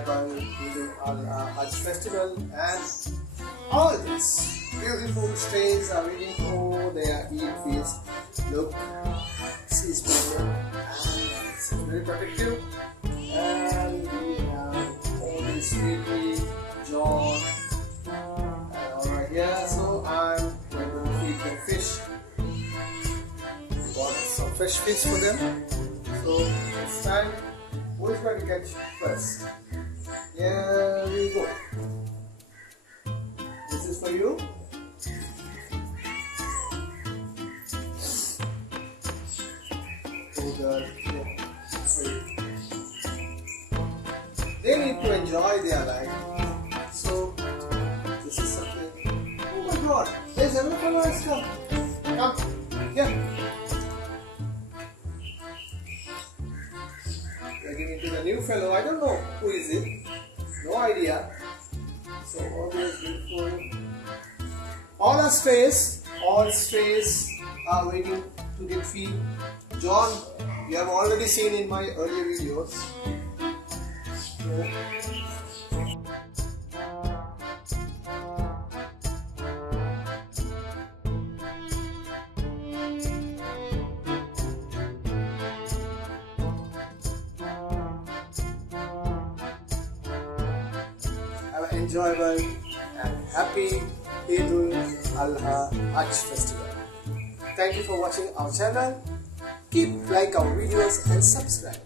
enjoyable Hajj Festival, and all these beautiful strays are waiting for their Eid feast. Look, she's beautiful and it's very protective. And we have all these sweetie, John, and all right here. So I'm going to feed them fish. Got some fresh fish for them. So it's time. Who is going to catch first? Here we go. This is for you. Oh God. They need to enjoy their life. So this is something. Oh my God! There's another fellow has come. Come here. Getting into the new fellow. I don't know who is it. No idea. So always beautiful. All strays are waiting to get feed. John, you have already seen in my earlier videos. So, have an enjoyable and happy Eid al-Adha Hajj Festival. Thank you for watching our channel. Keep like our videos and subscribe.